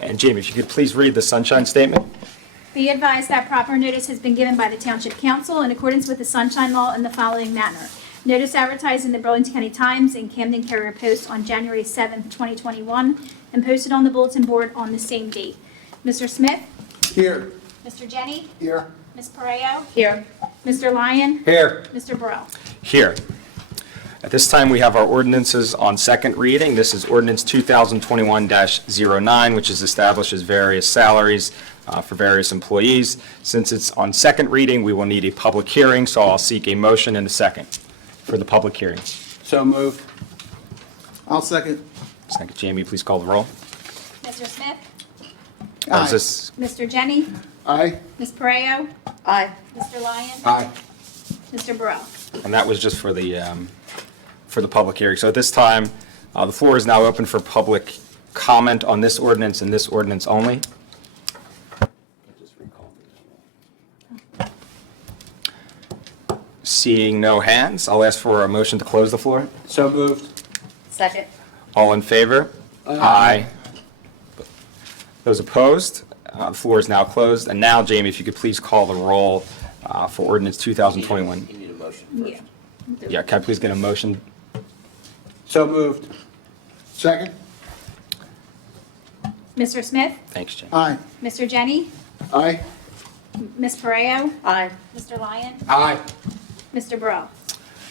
And Jamie, if you could please read the sunshine statement. Be advised that proper notice has been given by the Township Council in accordance with the Sunshine Law in the following manner. Notice advertised in the Burlington County Times and Camden Courier Post on January 7th, 2021, and posted on the bulletin board on the same date. Mr. Smith? Here. Mr. Jenny? Here. Ms. Pareo? Here. Mr. Lyon? Here. Mr. Burrell? Here. At this time, we have our ordinances on second reading. This is ordinance 2021-09, which establishes various salaries for various employees. Since it's on second reading, we will need a public hearing, so I'll seek a motion and a second for the public hearing. So moved. I'll second. Second, Jamie, please call the roll. Mr. Smith? Or is this- Mr. Jenny? Aye. Ms. Pareo? Aye. Mr. Lyon? Aye. Mr. Burrell? And that was just for the public hearing. So at this time, the floor is now open for public comment on this ordinance and this ordinance only. Seeing no hands, I'll ask for a motion to close the floor. So moved. Second. All in favor? Aye. Those opposed? The floor is now closed. And now, Jamie, if you could please call the roll for ordinance 2021. You need a motion Yeah. Yeah, can I please get a motion? So moved. Second. Mr. Smith? Thanks, Jamie. Aye. Mr. Jenny? Aye. Ms. Pareo? Aye. Mr. Lyon? Aye. Mr. Burrell?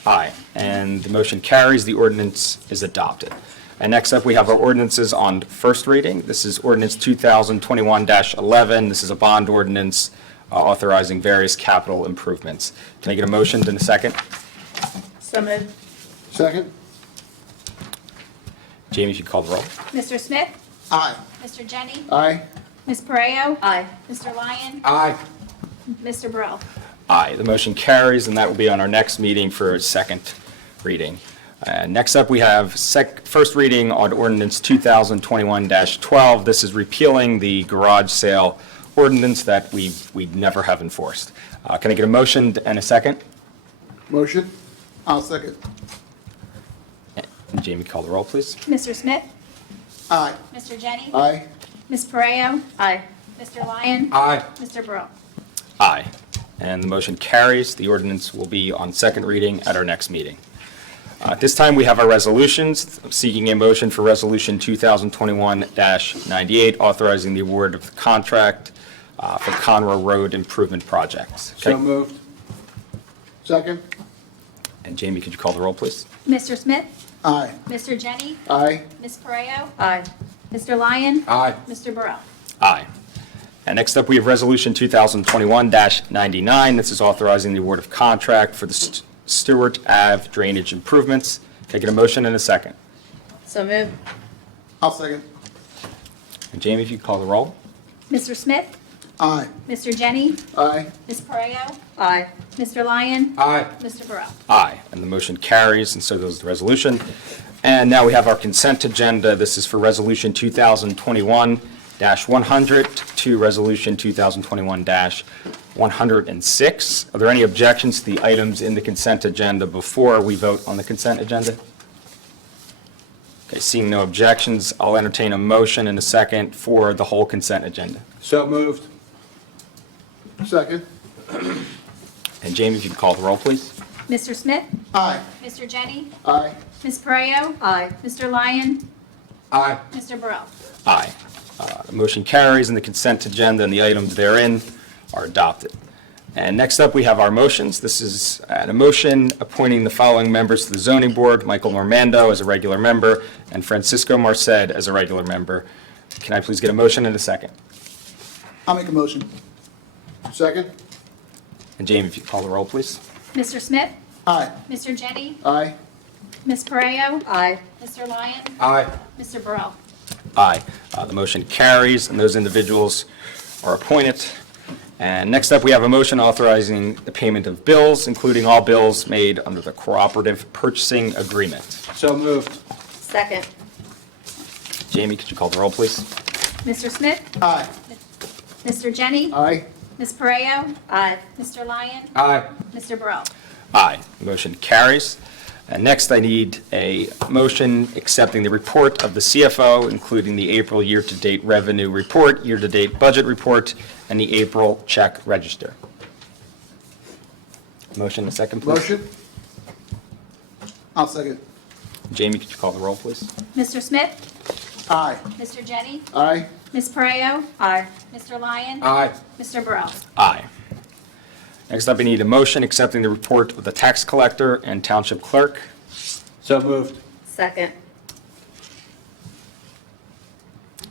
Aye, and the motion carries. The ordinance is adopted. And next up, we have our ordinances on first reading. This is ordinance 2021-11. This is a bond ordinance authorizing various capital improvements. Can I get a motion in a second? So moved. Second. Jamie, if you call the roll. Mr. Smith? Aye. Mr. Jenny? Aye. Ms. Pareo? Aye. Mr. Lyon? Aye. Mr. Burrell? Aye, the motion carries, and that will be on our next meeting for a second reading. Next up, we have first reading on ordinance 2021-12. This is repealing the garage sale ordinance that we never have enforced. Can I get a motion and a second? Motion. I'll second. And Jamie, call the roll, please. Mr. Smith? Aye. Mr. Jenny? Aye. Ms. Pareo? Aye. Mr. Lyon? Aye. Mr. Burrell? Aye. And the motion carries. The ordinance will be on second reading at our next meeting. At this time, we have our resolutions. I'm seeking a motion for Resolution 2021-98, authorizing the award of the contract for Conroe Road Improvement Projects. So Okay. moved. Second. And Jamie, could you call the roll, please? Mr. Smith? Aye. Mr. Jenny? Aye. Ms. Pareo? Aye. Mr. Lyon? Aye. Mr. Burrell? Aye. And next up, we have Resolution 2021-99. This is authorizing the award of contract for the Stewart Ave drainage improvements. Can I get a motion and a second? So moved. I'll second. And Jamie, if you could call the roll. Mr. Smith? Aye. Mr. Jenny? Aye. Ms. Pareo? Aye. Mr. Lyon? Aye. Mr. Burrell? Aye, and the motion carries, and so does the resolution. And now we have our consent agenda. This is for Resolution 2021-100 to Resolution 2021-106. Are there any objections to the items in the consent agenda before we vote on the consent agenda? Okay, seeing no objections, I'll entertain a motion and a second for the whole consent agenda. So moved. Second. And Jamie, if you could call the roll, please. Mr. Smith? Aye. Mr. Jenny? Aye. Ms. Pareo? Aye. Mr. Lyon? Aye. Mr. Burrell? Aye. The motion carries, and the consent agenda and the items therein are adopted. And next up, we have our motions. This is a motion appointing the following members to the zoning board: Michael Normando as a regular member and Francisco Marced as a regular member. Can I please get a motion and a second? I'll make a motion. Second. And Jamie, if you call the roll, please. Mr. Smith? Aye. Mr. Jenny? Aye. Ms. Pareo? Aye. Mr. Lyon? Aye. Mr. Burrell? Aye. The motion carries, and those individuals are appointed. And next up, we have a motion authorizing the payment of bills, including all bills made under the cooperative purchasing agreement. So moved. Second. Jamie, could you call the roll, please? Mr. Smith? Aye. Mr. Jenny? Aye. Ms. Pareo? Aye. Mr. Lyon? Aye. Mr. Burrell? Aye. The motion carries. And next, I need a motion accepting the report of the CFO, including the April year-to-date revenue report, year-to-date budget report, and the April check register. Motion, a second, please. Motion. I'll second. Jamie, could you call the roll, please? Mr. Smith? Aye. Mr. Jenny? Aye. Ms. Pareo? Aye. Mr. Lyon? Aye. Mr. Burrell? Aye. Next up, I need a motion accepting the report of the tax collector and township clerk. So moved. Second.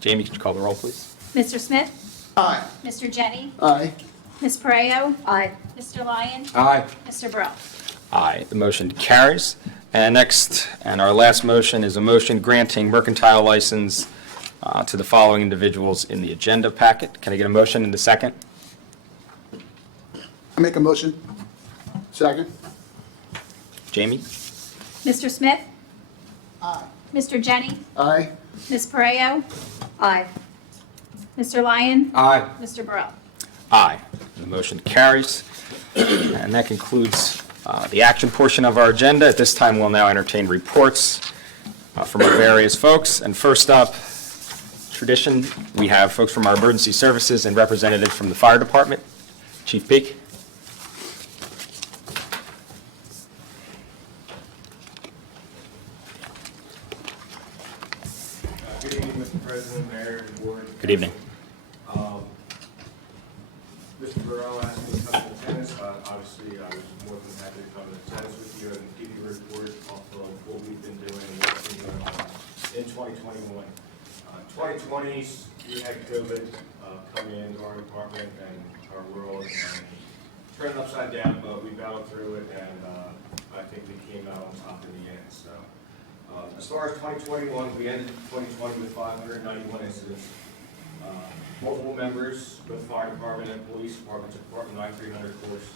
Jamie, could you call the roll, please? Mr. Smith? Aye. Mr. Jenny? Aye. Ms. Pareo? Aye. Mr. Lyon? Aye. Mr. Burrell? Aye, the motion carries. And next, and our last motion, is a motion granting mercantile license to the following individuals in the agenda packet. Can I get a motion in the second? I make a motion. Second. Jamie? Mr. Smith? Aye. Mr. Jenny? Aye. Ms. Pareo? Aye. Mr. Lyon? Aye. Mr. Burrell? Aye, the motion carries. And that concludes the action portion of our agenda. At this time, we'll now entertain reports from our various folks. And first up, tradition, we have folks from our emergency services and representatives from the fire department. Chief Peak. Good evening, Mr. President, Mayor, and Board. Good evening. Mr. Burrell asked me to come to tennis. Obviously, I was more than happy to come to tennis with you and give you a report off of what we've been doing and what's been going on in 2021. 2020, we had COVID come into our department and our world and turned it upside down, but we battled through it, and I think we came out on top in the end. So, as far as 2021, we ended 2020 with 591 incidents. Multiple members with the fire department and police department took part in the I-300 course.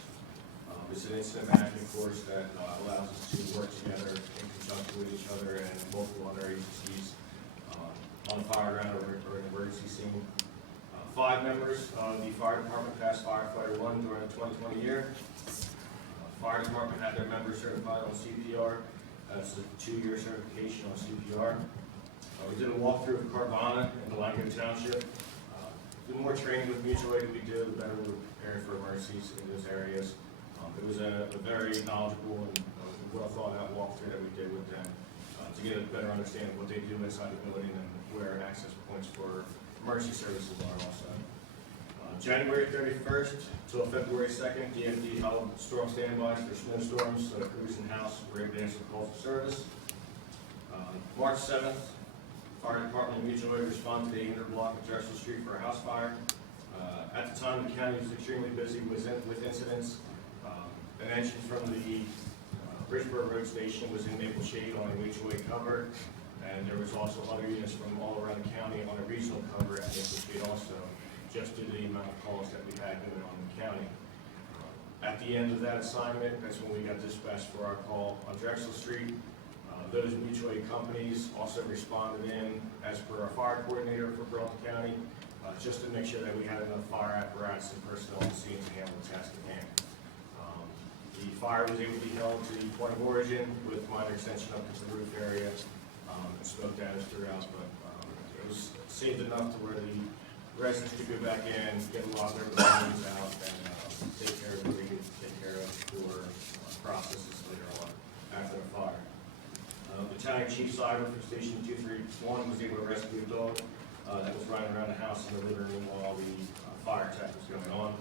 It's an incident management course that allows us to work together in conjunction with each other and multiple other agencies on a fire ground or an emergency scene. 5 members of the fire department passed firefighter 1 during the 2020 year. Fire department had their members certified on CPR. That's a 2-year certification on CPR. We did a walkthrough of Carvana in Delango Township. The more training with mutual aid we do, the better we're prepared for emergencies in those areas. It was a very knowledgeable and well thought out walkthrough that we did with them to get a better understanding of what they do inside the building and where access points for emergency services are also. January 31st till February 2nd, DMD held storm standbys for snowstorms, so crews and house were able to answer calls for service. March 7th, Fire Department and Mutual Aid responded to the 800 block of Drexel Street for a house fire. At the time, the county was extremely busy with incidents. An engine from the Bridgeboro Road Station was in Maple Shade on a mutual aid cover, and there was also other units from all around the county on a regional cover at Maple Shade also, just due to the amount of calls that we had going on in the county. At the end of that assignment, that's when we got dispatched for our call on Drexel Street. Those mutual aid companies also responded in as per our fire coordinator for Burlington County, just to make sure that we had enough fire apparatus and personnel on the scene to handle the task at hand. The fire was able to be held to the point of origin with minor extension up to the roof area and smoke damage throughout, but it was saved enough to where the residents could go back in, get a lot of their belongings out, and take care of what they could take care of for processes later on after the fire. Battalion Chief Cyber from Station 231 was able to rescue a dog that was running around the house in the living room while the fire attack was going on.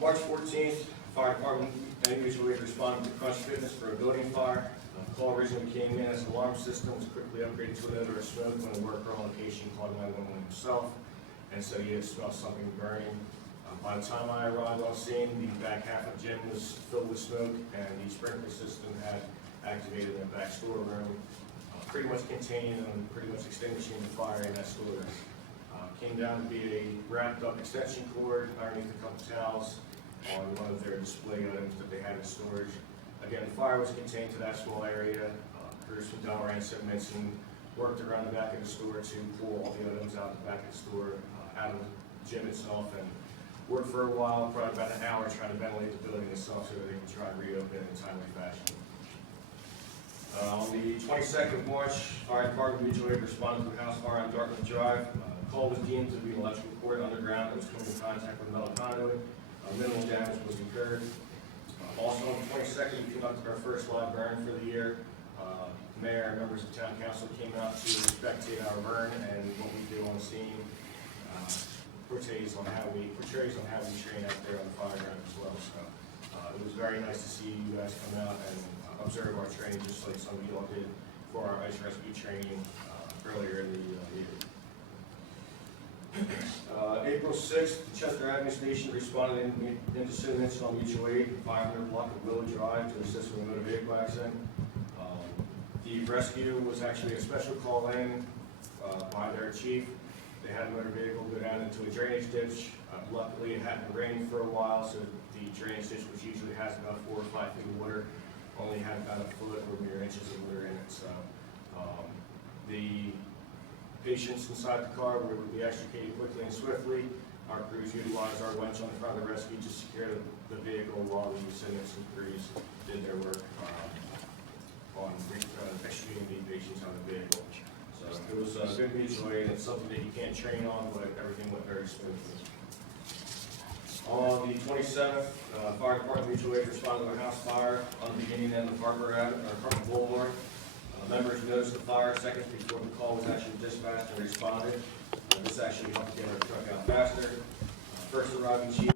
March 14th, Fire Department and Mutual Aid responded to Crunch Fitness for a building fire. The call originally came in as an alarm system was quickly upgraded to an odor of smoke when a worker on location called 911 himself and said he had smelled something burning. By the time I arrived on scene, the back half of the gym was filled with smoke and the sprinkler system had activated in the back storeroom, pretty much containing and pretty much extinguishing the fire in that storeroom. Came down to be a wrapped up extension cord underneath a couple towels on one of their display items that they had in storage. Again, the fire was contained to that small area. Crews from Delaware and Edmondson worked around the back of the store to pull all the items out the back of the store, out of the gym itself, and worked for a while, probably about an hour, trying to ventilate the building itself so that they can try and reopen it in a timely fashion. On the 22nd of March, Fire Department Mutual Aid responded to a house fire on Dartmouth Drive. Call was deemed to be an electrical cord underground that was coming in contact with metal conduit. Minimal damage was incurred. Also on the 22nd, we conducted our first live burn for the year. Mayor and members of town council came out to spectate our burn, and what we do on scene portrays on how we train out there on the fire ground as well. So it was very nice to see you guys come out and observe our training, just like some of you all did for our ice rescue training earlier in the year. April 6th, the Chester Avenue Station responded into incident on mutual aid, 500 block of Willow Drive to assist with a motor vehicle accident. The rescue was actually a special call in by their chief. They had a motor vehicle go down into a drainage ditch. Luckily, it hadn't rained for a while, so the drainage ditch, which usually has about 4 or 5 feet of water, only had about a foot or mere inches of water in it. So the patients inside the car were able to be extricated quickly and swiftly. Our crews utilized our winch on the front of the rescue to secure the vehicle while the attendants and crews did their work on extricating the patients out of the vehicle. So it was a good mutual aid. It's something that you can't train on, but everything went very smoothly. On the 27th, Fire Department Mutual Aid responded to a house fire on the beginning end of Harper Boulevard. Members noticed the fire seconds before the call was actually dispatched and responded. This actually helped get our truck out faster. First arriving chief.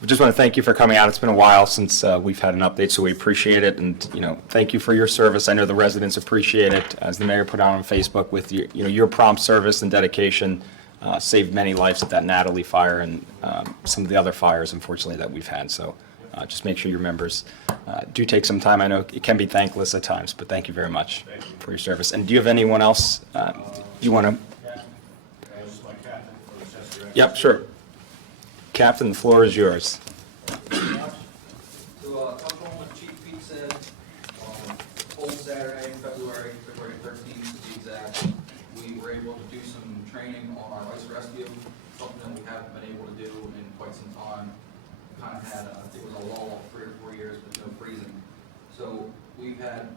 We just want to thank you for coming out. It's been a while since we've had an update, so we appreciate it. And, thank you for your service. I know the residents appreciate it. As the mayor put out on Facebook, with your prompt service and dedication saved many lives at that Natalie fire and some of the other fires, unfortunately, that we've had. So just make sure your members do take some time. I know it can be thankless at times, but thank you very much for your service. And do you have anyone else you want to? This is my captain for the Chester Avenue. Yep, sure. Captain, the floor is yours. To touch on what Chief Pete said, whole Saturday, February 13th to be exact, we were able to do some training on our ice rescue, something that we haven't been able to do in quite some time. Kind of had, it was a lull 3 or 4 years with no freezing. So we've had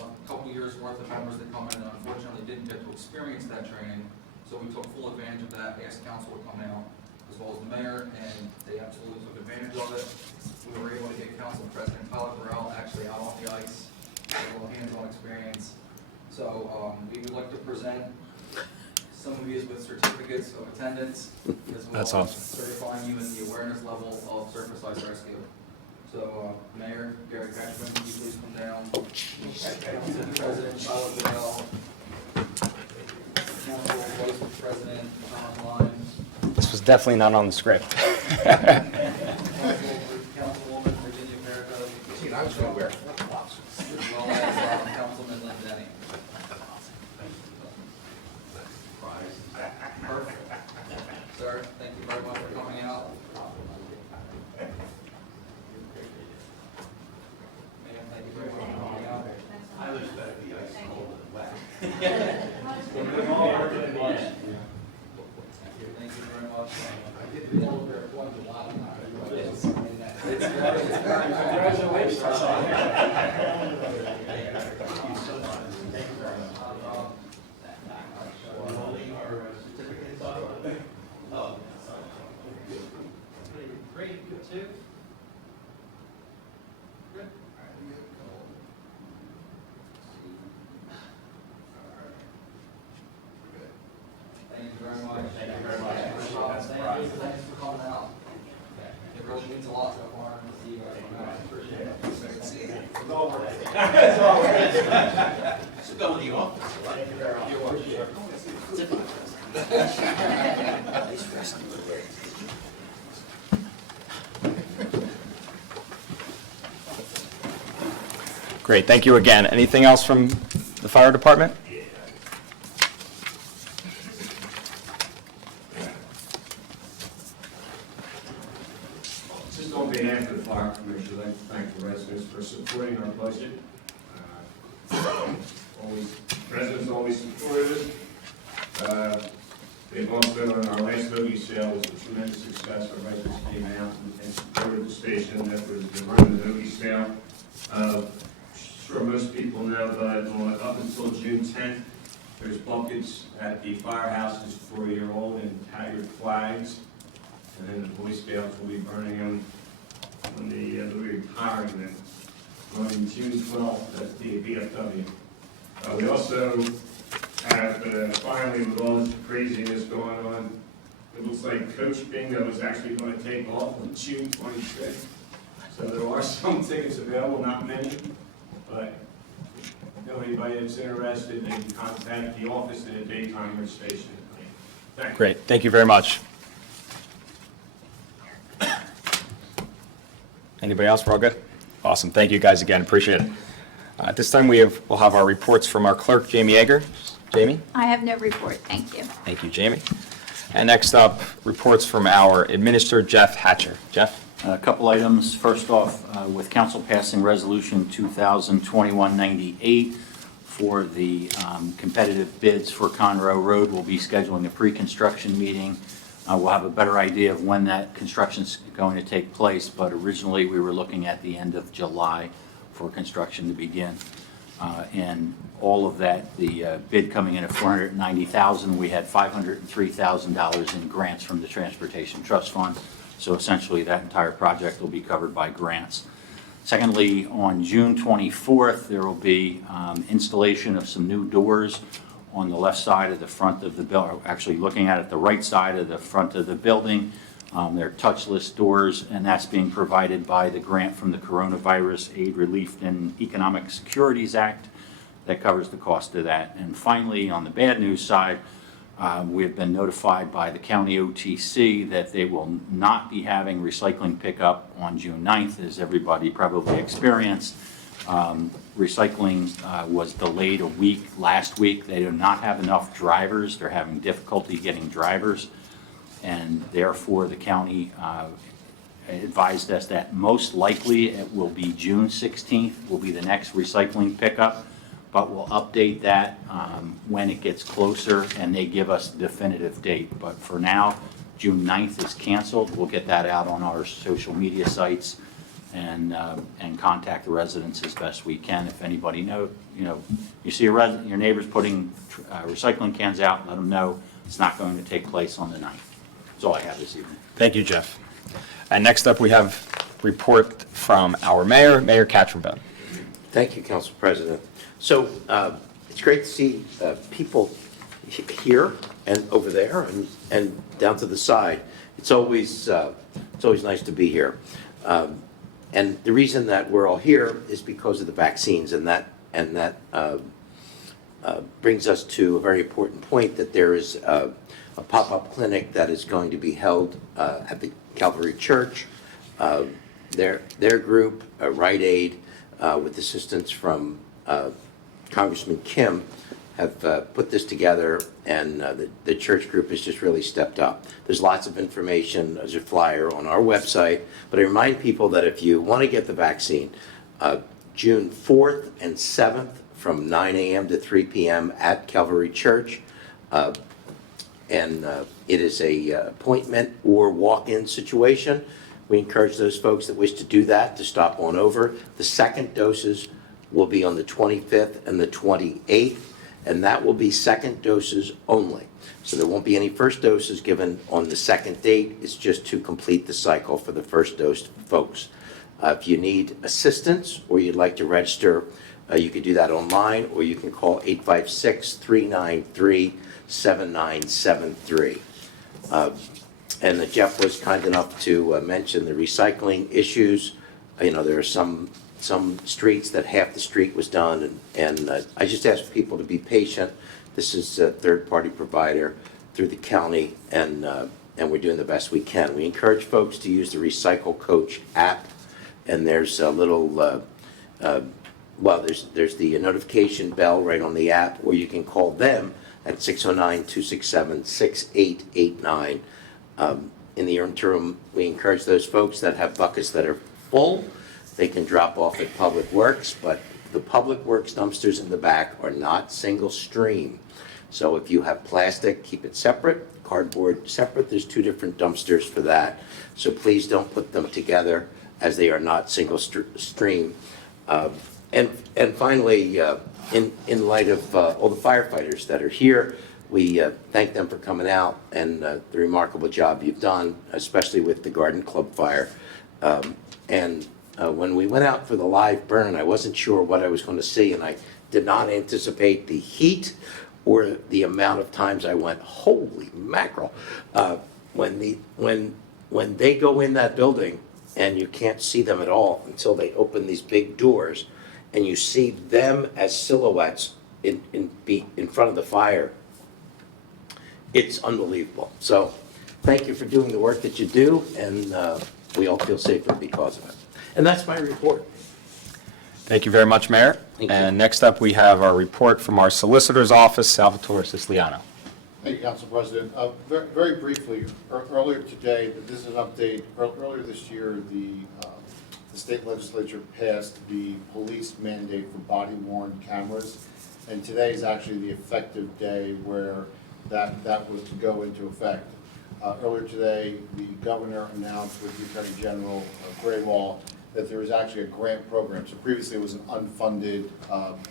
a couple years worth of members that come in and unfortunately didn't get to experience that training. So we took full advantage of that, asked council to come out, as well as the mayor, and they absolutely took advantage of it. We were able to get Council President Tyler Burrell actually out on the ice, a little hands-on experience. So we would like to present some of these with certificates of attendance, as well That's as awesome. certifying you in the awareness level of surface ice rescue. So, Mayor Gary Ketchman, can you please come down? Council President Tyler Burrell. Council Vice President Tom Lyons. This was definitely not on the script. Councilwoman Virginia Farragut. See, I was going to wear. As well as Councilman Lynn Denny. Perfect. Sir, thank you very much for coming out. Ma'am, thank you very much for coming out. I was better be ice cold and wet. Thank you very much. Great, good too. Good. Thank you very much. Thank you very much. Thanks for coming out. It really means a lot so far to see you guys. Appreciate it. It's all worth it. It's all worth it. Should go in the office. Thank you very much. You're welcome. Great, thank you again. Anything else from the fire department? Just on behalf of the fire commissioner, I'd like to thank the residents for supporting our budget. Residents always supported us. They've also, in our last hoagie sale, was a tremendous success. Our residents came out and supported the station that was running the hoagie sale. I'm sure most people know, but up until June 10th, there's buckets at the firehouses for your old and tattered flags. And then the Boy Scouts will be burning them when they'll be retiring them on June 12th at the VFW. We also have, finally, with all this craziness going on, it looks like Coach Bingo is actually going to take off on June 26th. So there are some tickets available, not many, but if anybody that's interested, they can contact the office in the daytime or station. Thank you. Great, thank you very much. Anybody else? We're all good? Awesome, thank you guys again, appreciate it. At this time, we'll have our reports from our clerk, Jamie Yeager. Jamie? I have no report, thank you. Thank you, Jamie. And next up, reports from our administrator, Jeff Hatcher. Jeff? A couple items. First off, with council passing resolution 2021-98 for the competitive bids for Conroe Road, we'll be scheduling a pre-construction meeting. We'll have a better idea of when that construction's going to take place, but originally we were looking at the end of July for construction to begin. And all of that, the bid coming in at $490,000, we had $503,000 in grants from the Transportation Trust Fund. So essentially, that entire project will be covered by grants. Secondly, on June 24th, there will be installation of some new doors on the left side of the front of the building, actually looking at it, the right side of the front of the building. They're touchless doors, and that's being provided by the grant from the Coronavirus Aid, Relief, and Economic Securities Act that covers the cost of that. And finally, on the bad news side, we have been notified by the county OTC that they will not be having recycling pickup on June 9th, as everybody probably experienced. Recycling was delayed a week last week. They do not have enough drivers. They're having difficulty getting drivers. And therefore, the county advised us that most likely it will be June 16th will be the next recycling pickup, but we'll update that when it gets closer and they give us a definitive date. But for now, June 9th is canceled. We'll get that out on our social media sites and contact the residents as best we can. If anybody you see your neighbors putting recycling cans out, let them know it's not going to take place on the 9th. That's all I have this evening. Thank you, Jeff. And next up, we have report from our mayor, Mayor Katzenbach. Thank you, Council President. So it's great to see people here and over there and down to the side. It's always nice to be here. And the reason that we're all here is because of the vaccines, and that brings us to a very important point that there is a pop-up clinic that is going to be held at the Calvary Church. Their group, Rite Aid, with assistance from Congressman Kim, have put this together, and the church group has just really stepped up. There's lots of information, there's a flyer on our website, but I remind people that if you want to get the vaccine, June 4th and 7th from 9 a.m. to 3 p.m. at Calvary Church, and it is a appointment or walk-in situation. We encourage those folks that wish to do that to stop on over. The second doses will be on the 25th and the 28th, and that will be second doses only. So there won't be any first doses given on the second date. It's just to complete the cycle for the first dose folks. If you need assistance or you'd like to register, you can do that online, or you can call 856-393-7973. And Jeff was kind enough to mention the recycling issues. There are some streets that half the street was done, and I just ask people to be patient. This is a third-party provider through the county, and we're doing the best we can. We encourage folks to use the Recycle Coach app, and there's a little, there's the notification bell right on the app, or you can call them at 609-267-6889. In the interim, we encourage those folks that have buckets that are full, they can drop off at Public Works, but the Public Works dumpsters in the back are not single stream. So if you have plastic, keep it separate, cardboard separate. There's 2 different dumpsters for that. So please don't put them together, as they are not single stream. And finally, in light of all the firefighters that are here, we thank them for coming out and the remarkable job you've done, especially with the Garden Club fire. When we went out for the live burn, I wasn't sure what I was going to see, and I did not anticipate the heat or the amount of times I went, holy mackerel. When they go in that building and you can't see them at all until they open these big doors, and you see them as silhouettes in front of the fire, it's unbelievable. So thank you for doing the work that you do, and we all feel safer because of it. And that's my report. Thank you very much, Mayor. Thank you. And next up, we have our report from our Solicitor's Office, Salvatore Siciliano. Thank you, Council President. Very briefly, earlier today, this is an update. Earlier this year, the state legislature passed the police mandate for body-worn cameras, and today is actually the effective day where that was to go into effect. Earlier today, the governor announced with the Attorney General Graywahl that there is actually a grant program. So previously it was an unfunded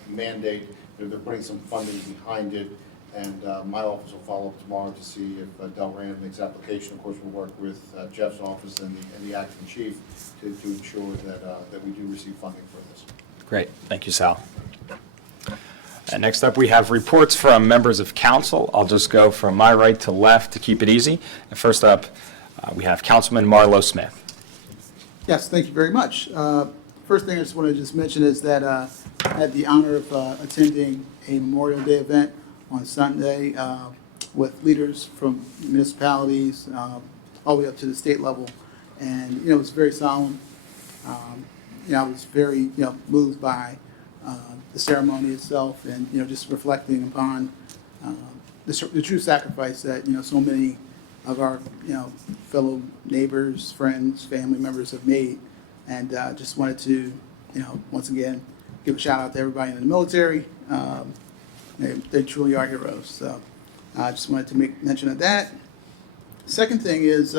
mandate. They're putting some funding behind it, and my office will follow up tomorrow to see if Delran makes application. Of course, we'll work with Jeff's office and the acting chief to ensure that we do receive funding for this. Great. Thank you, Sal. And next up, we have reports from members of council. I'll just go from my right to left to keep it easy. And first up, we have Councilman Marlo Smith. Yes, thank you very much. First thing I just want to mention is that I had the honor of attending a Memorial Day event on Sunday with leaders from municipalities all the way up to the state level. And, it was very solemn. I was very, moved by the ceremony itself, and just reflecting upon the true sacrifice that so many of our fellow neighbors, friends, family members have made, and just wanted to once again give a shout out to everybody in the military. They truly are heroes. So I just wanted to make mention of that. Second thing is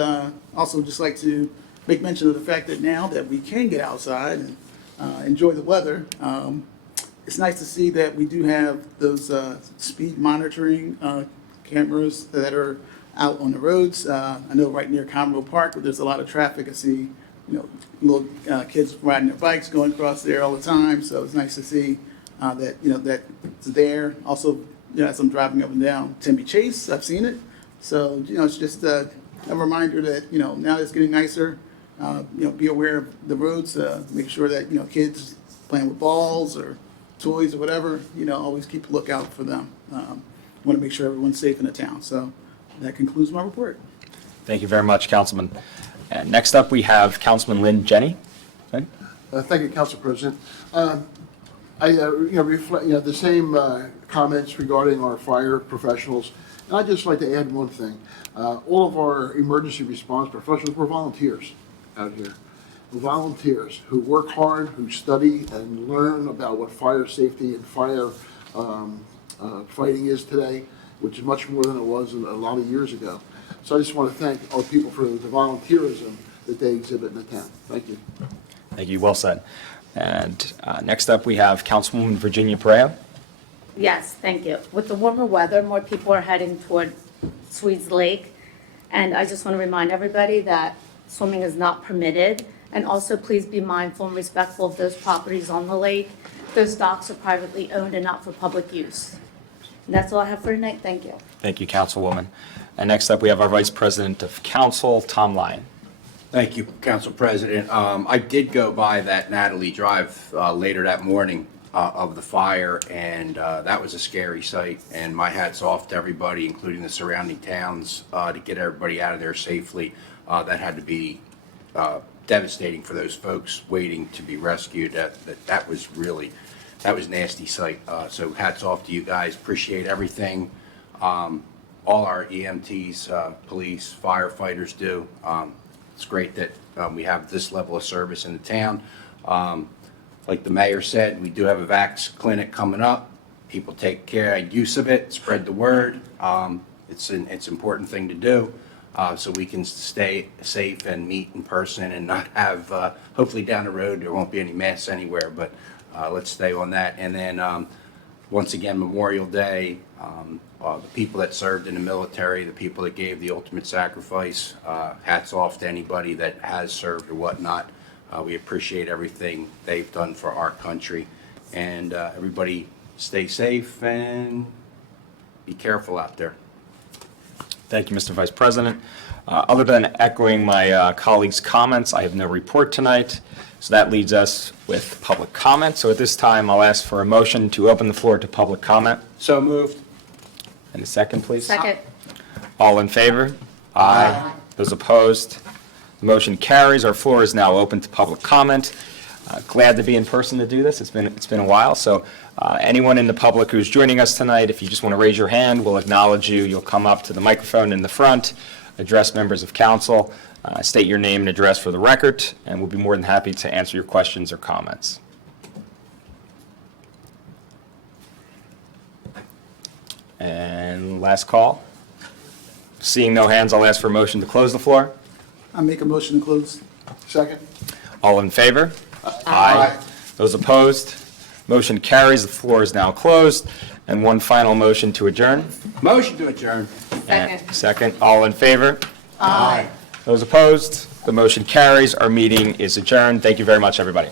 also just like to make mention of the fact that now that we can get outside and enjoy the weather. It's nice to see that we do have those speed monitoring cameras that are out on the roads. I know right near Conroe Park, where there's a lot of traffic, I see, little kids riding their bikes going across there all the time. So it's nice to see that, that it's there. Also, as I'm driving up and down Tempe Chase, I've seen it. So, it's just a reminder that, now it's getting nicer. Be aware of the roads, make sure that, kids playing with balls or toys or whatever, always keep a lookout for them. Want to make sure everyone's safe in the town. So that concludes my report. Thank you very much, Councilman. And next up, we have Councilman Lynn Jenny. Okay. Thank you, Council President. Reflect, the same comments regarding our fire professionals. And I'd just like to add one thing. All of our emergency response professionals were volunteers out here. Volunteers who work hard, who study and learn about what fire safety and fire fighting is today, which is much more than it was a lot of years ago. So I just want to thank our people for the volunteerism that they exhibit in the town. Thank you. Thank you. Well said. And next up, we have Councilwoman Virginia Perea. Yes, thank you. With the warmer weather, more people are heading toward Swedes Lake. And I just want to remind everybody that swimming is not permitted. And also, please be mindful and respectful of those properties on the lake. Those docks are privately owned and not for public use. And that's all I have for tonight. Thank you. Thank you, Councilwoman. And next up, we have our Vice President of Council, Tom Lyon. Thank you, Council President. I did go by that Natalie Drive later that morning of the fire, and that was a scary sight. And my hat's off to everybody, including the surrounding towns, to get everybody out of there safely. That had to be devastating for those folks waiting to be rescued. That was a nasty sight. So hats off to you guys. Appreciate everything. All our EMTs, police, firefighters do. It's great that we have this level of service in the town. Like the mayor said, we do have a vax clinic coming up. People take use of it, spread the word. It's an important thing to do so we can stay safe and meet in person and not have, hopefully down the road, there won't be any masks anywhere, but let's stay on that. And then once again, Memorial Day, the people that served in the military, the people that gave the ultimate sacrifice, hats off to anybody that has served or whatnot. We appreciate everything they've done for our country. And everybody stay safe and be careful out there. Thank you, Mr. Vice President. Other than echoing my colleagues' comments, I have no report tonight. So that leads us with public comment. So at this time, I'll ask for a motion to open the floor to public comment. So moved. And a second, please. Second. All in favor? Aye. Those opposed? The motion carries. Our floor is now open to public comment. Glad to be in person to do this. It's been a while. So anyone in the public who's joining us tonight, if you just want to raise your hand, we'll acknowledge you. You'll come up to the microphone in the front, address members of council, state your name and address for the record, and we'll be more than happy to answer your questions or comments. And last call. Seeing no hands, I'll ask for a motion to close the floor. I make a motion to close. Second. All in favor? Aye. Those opposed? Motion carries. The floor is now closed. And one final motion to adjourn. Motion to adjourn. Second. Second. All in favor? Aye. Those opposed? The motion carries. Our meeting is adjourned. Thank you very much, everybody.